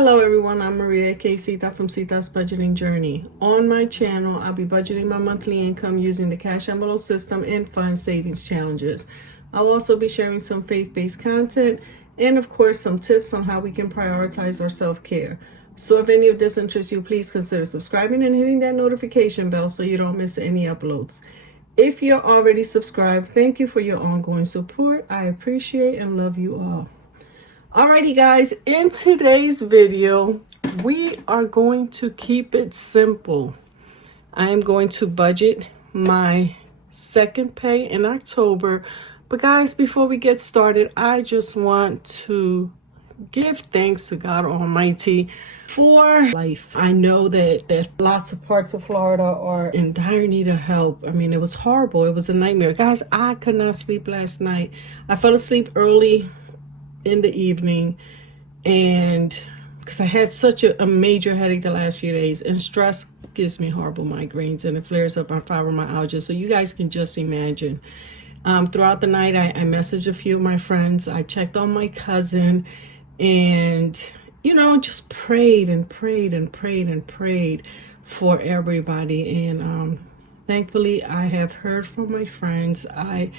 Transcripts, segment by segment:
Hello everyone, I'm Maria K. Sita from Sita's Budgeting Journey. On my channel, I'll be budgeting my monthly income using the cash envelope system and fund savings challenges. I'll also be sharing some faith-based content and of course some tips on how we can prioritize our self-care. So if any of this interests you, please consider subscribing and hitting that notification bell so you don't miss any uploads. If you're already subscribed, thank you for your ongoing support. I appreciate and love you all. Alrighty guys, in today's video, we are going to keep it simple. I am going to budget my second pay in October. But guys, before we get started, I just want to give thanks to God Almighty for life. I know that lots of parts of Florida are in dire need of help. I mean, it was horrible. It was a nightmare. Guys, I could not sleep last night. I fell asleep early in the evening, and because I had such a major headache the last few days, and stress gives me horrible migraines and it flares up on fibromyalgia, so you guys can just imagine. Throughout the night, I messaged a few of my friends, I checked on my cousin, and just prayed and prayed and prayed and prayed for everybody. And thankfully I have heard from my friends. I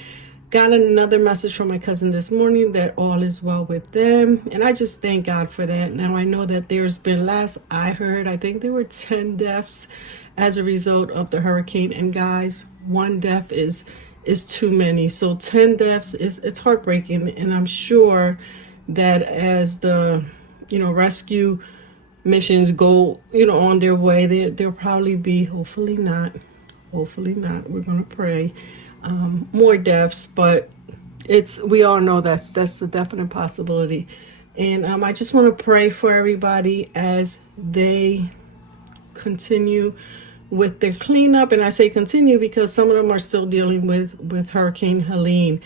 got another message from my cousin this morning that all is well with them, and I just thank God for that. Now I know that there's been, last I heard, I think there were 10 deaths as a result of the hurricane, and guys, one death is too many. So 10 deaths it's heartbreaking, and I'm sure that as the rescue missions go on their way, there'll probably be, hopefully not, we're gonna pray, more deaths, but we all know that's a definite possibility. And I just want to pray for everybody as they continue with their cleanup. And I say continue because some of them are still dealing with Hurricane Helene.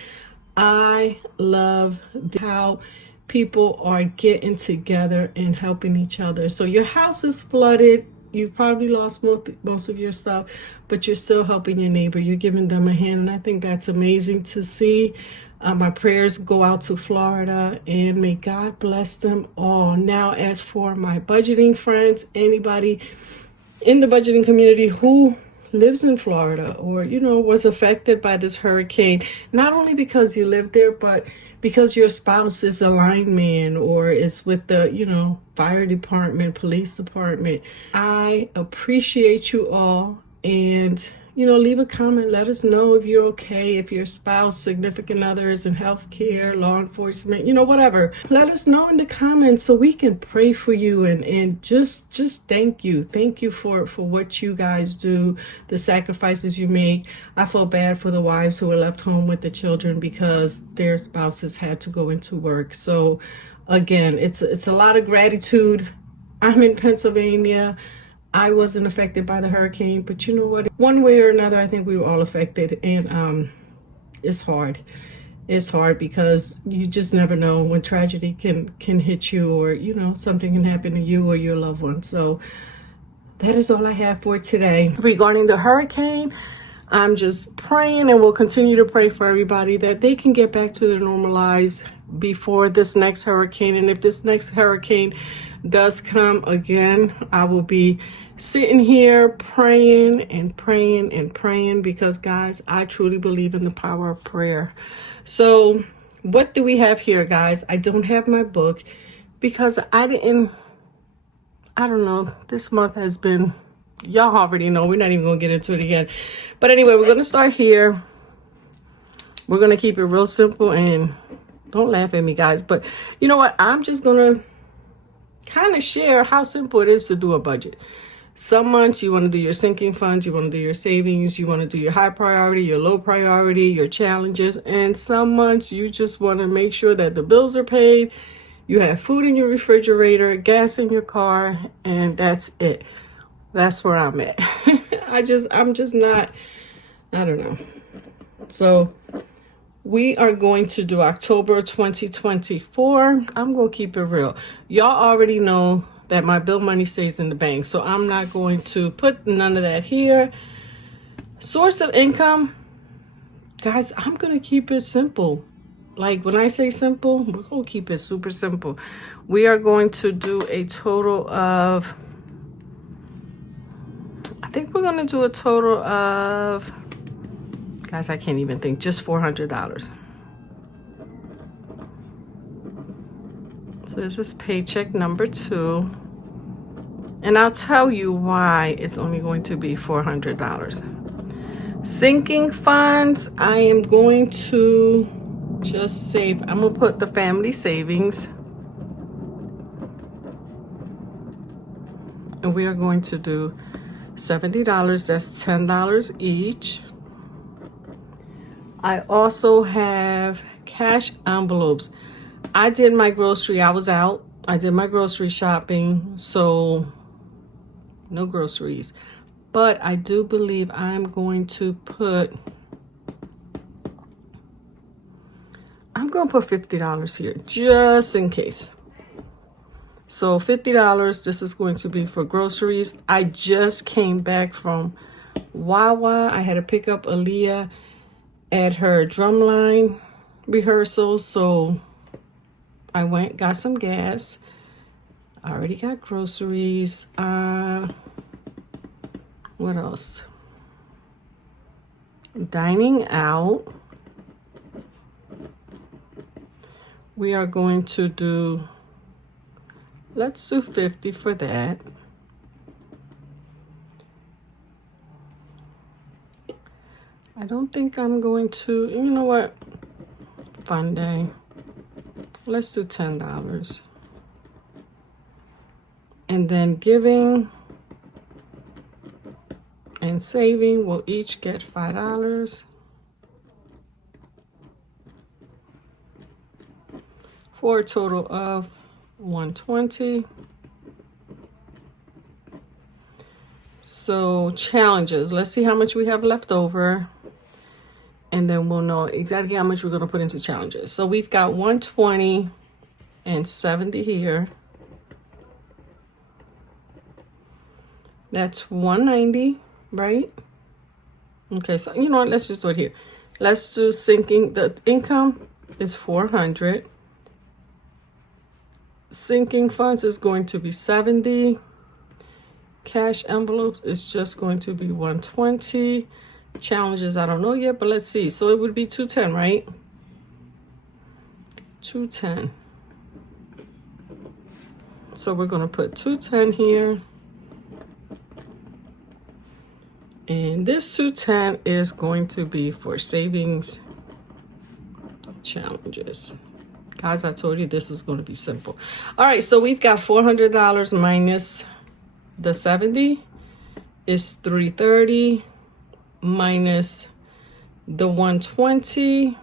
I love how people are getting together and helping each other. So your house is flooded, you probably lost most of your stuff, but you're still helping your neighbor. You're giving them a hand, and I think that's amazing to see. My prayers go out to Florida, and may God bless them all. Now, as for my budgeting friends, anybody in the budgeting community who lives in Florida or, was affected by this hurricane, not only because you live there, but because your spouse is a lineman or is with the, fire department, police department. I appreciate you all, and, leave a comment. Let us know if you're okay, if your spouse, significant other is in healthcare, law enforcement, whatever. Let us know in the comments so we can pray for you and just thank you. Thank you for what you guys do, the sacrifices you make. I feel bad for the wives who were left home with the children because their spouses had to go into work. So again, it's a lot of gratitude. I'm in Pennsylvania. I wasn't affected by the hurricane, but you know what? One way or another, I think we were all affected, and it's hard. It's hard because you just never know when tragedy can hit you, or something can happen to you or your loved one. So that is all I have for today. Regarding the hurricane, I'm just praying, and we'll continue to pray for everybody that they can get back to their normal lives before this next hurricane. And if this next hurricane does come again, I will be sitting here praying and praying and praying, because guys, I truly believe in the power of prayer. So what do we have here, guys? I don't have my book because I don't know, this month has been, y'all already know, we're not even gonna get into it again. But anyway, we're gonna start here. We're gonna keep it real simple, and don't laugh at me, guys, but you know what? I'm just gonna kind of share how simple it is to do a budget. Some months you want to do your sinking funds, you want to do your savings, you want to do your high priority, your low priority, your challenges, and some months you just want to make sure that the bills are paid, you have food in your refrigerator, gas in your car, and that's it. That's where I'm at. I'm just not, I don't know. So we are going to do October 2024. I'm going to keep it real. Y'all already know that my bill money stays in the bank, so I'm not going to put none of that here. Source of income, guys, I'm going to keep it simple. Like when I say simple, we're going to keep it super simple. We are going to do a total of, I think we're going to do a total of, guys, I can't even think, just $400. So this is paycheck number 2. And I'll tell you why it's only going to be $400. Sinking funds, I am going to just save. I'm going to put the family savings. And we are going to do $70. That's $10 each. I also have cash envelopes. I did my grocery. I was out. I did my grocery shopping. So no groceries. But I do believe I'm going to put $50 here just in case. So $50, this is going to be for groceries. I just came back from Wawa. I had to pick up Aaliyah at her drumline rehearsal. So I went, got some gas. I already got groceries. What else? Dining out. We are going to do, let's do 50 for that. I don't think I'm going to, you know what? Fun day. Let's do $10. And then giving and saving will each get $5 for a total of $120. So challenges, let's see how much we have left over, and then we'll know exactly how much we're going to put into challenges. So we've got 120 and 70 here. That's 190, right? Okay, so you know what, let's just do it here. Let's do sinking. The income is 400. Sinking funds is going to be 70. Cash envelopes is just going to be 120. Challenges, I don't know yet, but let's see. So it would be 210, right? 210. So we're going to put 210 here. And this 210 is going to be for savings challenges. Guys, I told you this was going to be simple. All right, so we've got $400 minus the 70 is 330 minus the 120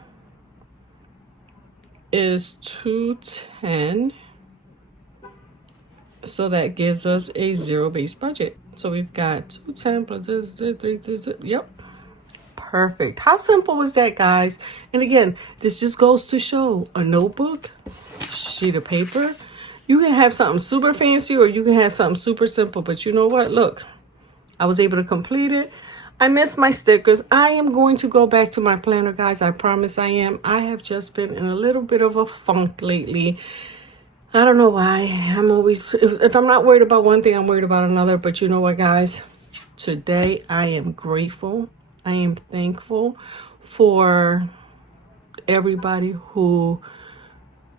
is 210. So that gives us a zero-based budget. So we've got 210 plus this, 3, yep. Perfect. How simple was that, guys? And again, this just goes to show a notebook, sheet of paper. You can have something super fancy or you can have something super simple. But you know what? Look, I was able to complete it. I missed my stickers. I am going to go back to my planner, guys. I promise I am. I have just been in a little bit of a funk lately. I don't know why. I'm always, if I'm not worried about one thing, I'm worried about another. But you know what, guys? Today, I am grateful. I am thankful for everybody who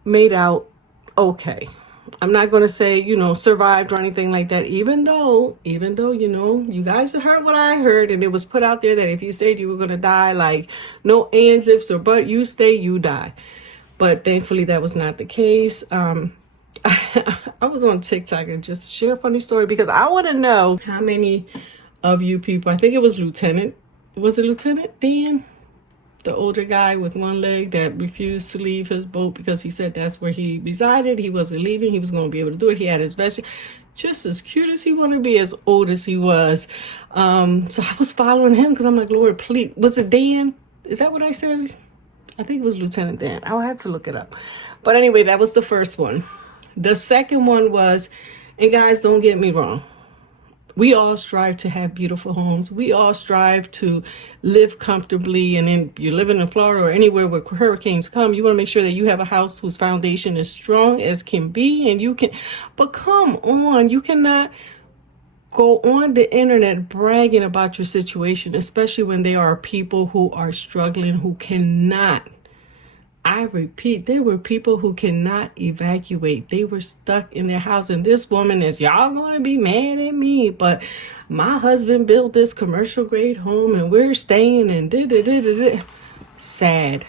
made out okay. I'm not going to say, you know, survived or anything like that, even though, you know, you guys heard what I heard, and it was put out there that if you stayed, you were going to die. Like, no ands, ifs, or but, you stay, you die. But thankfully, that was not the case. I was on TikTok and just share a funny story because I want to know how many of you people, I think it was Lieutenant, was it Lieutenant Dan? The older guy with one leg that refused to leave his boat because he said that's where he resided. He wasn't leaving. He was going to be able to do it. He had his vest, just as cute as he wanted to be, as old as he was. So I was following him because I'm like, Lord, please. Was it Dan? Is that what I said? I think it was Lieutenant Dan. I'll have to look it up. But anyway, that was the first one. The second one was, and guys, don't get me wrong. We all strive to have beautiful homes. We all strive to live comfortably. And then you're living in Florida or anywhere where hurricanes come, you want to make sure that you have a house whose foundation is strong as can be. And you can, but come on, you cannot go on the internet bragging about your situation, especially when there are people who are struggling, who cannot. I repeat, there were people who cannot evacuate. They were stuck in their house. And this woman is, y'all going to be mad at me, but my husband built this commercial grade home and we're staying and da-da-da-da-da. Sad.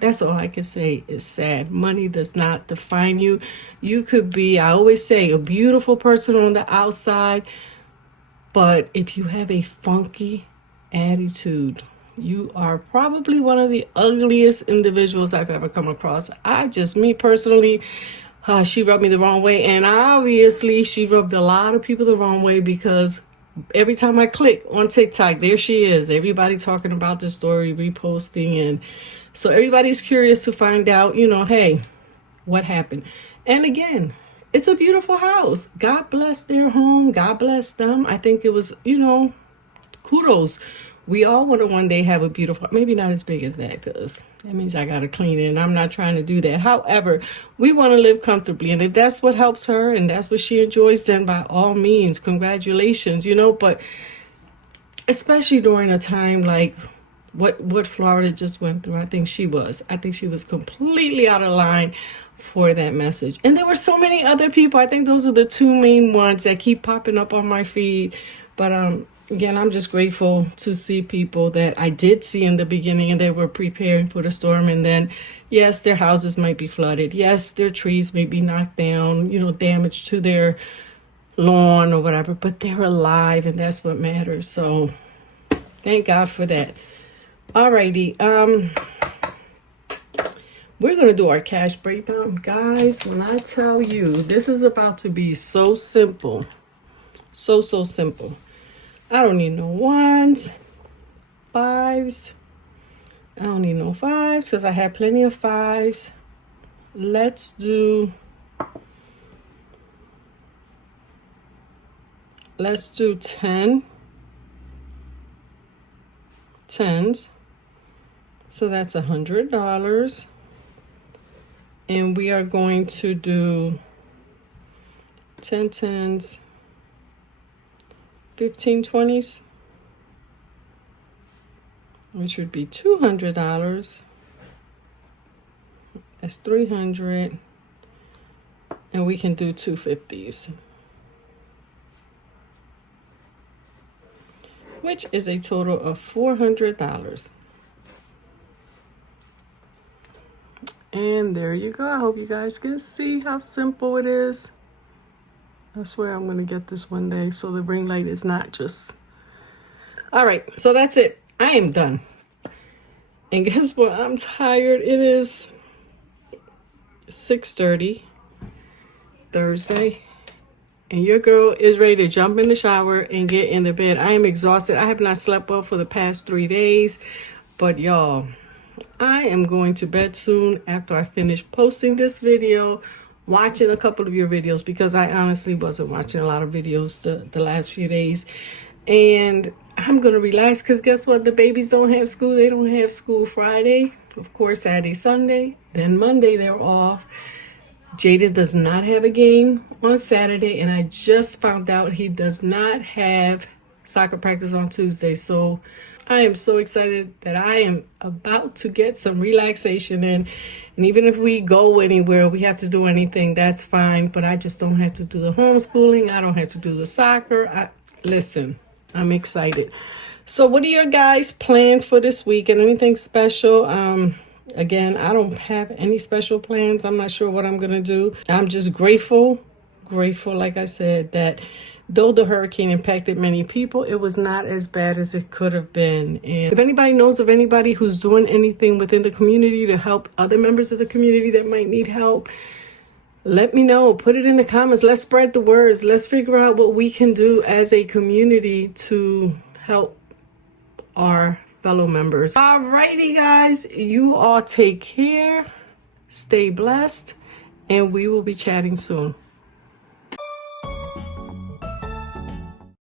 That's all I can say is sad. Money does not define you. You could be, I always say, a beautiful person on the outside, but if you have a funky attitude, you are probably one of the ugliest individuals I've ever come across. Me personally, she rubbed me the wrong way. And obviously she rubbed a lot of people the wrong way, because every time I click on TikTok, there she is. Everybody talking about the story, reposting. And so everybody's curious to find out, hey, what happened? And again, it's a beautiful house. God bless their home. God bless them. I think it was, kudos. We all want to one day have a beautiful, maybe not as big as that, because that means I got to clean it, and I'm not trying to do that. However, we want to live comfortably, and if that's what helps her and that's what she enjoys, then by all means, congratulations, but especially during a time like what Florida just went through, I think she was completely out of line for that message. And there were so many other people. I think those are the two main ones that keep popping up on my feed. But again, I'm just grateful to see people that I did see in the beginning and they were preparing for the storm. And then, yes, their houses might be flooded. Yes, their trees may be knocked down, damage to their lawn or whatever, but they're alive, and that's what matters. So thank God for that. Alrighty. We're going to do our cash breakdown. Guys, when I tell you, this is about to be so simple. So simple. I don't need no ones, fives. I don't need no fives because I have plenty of fives. Let's do 10 tens. So that's $100. And we are going to do 10 tens, 15 20s, which would be $200. That's 300. And we can do 250s, which is a total of $400. And there you go. I hope you guys can see how simple it is. I swear I'm going to get this one day so the ring light is not just... All right, so that's it. I am done. And guess what? I'm tired. It is 6:30 Thursday. And your girl is ready to jump in the shower and get in the bed. I am exhausted. I have not slept well for the past 3 days. But y'all, I am going to bed soon after I finish posting this video, watching a couple of your videos, because I honestly wasn't watching a lot of videos the last few days. And I'm going to relax because guess what? The babies don't have school. They don't have school Friday. Of course, Saturday, Sunday. Then Monday, they're off. Jaden does not have a game on Saturday. And I just found out he does not have soccer practice on Tuesday. So I am so excited that I am about to get some relaxation in. And even if we go anywhere, we have to do anything, that's fine. But I just don't have to do the homeschooling. I don't have to do the soccer. Listen, I'm excited. So what are your guys' plans for this week? And anything special? Again, I don't have any special plans. I'm not sure what I'm going to do. I'm just grateful, like I said, that though the hurricane impacted many people, it was not as bad as it could have been. And if anybody knows of anybody who's doing anything within the community to help other members of the community that might need help, let me know. Put it in the comments. Let's spread the words. Let's figure out what we can do as a community to help our fellow members. Alrighty, guys. You all take care. Stay blessed. And we will be chatting soon.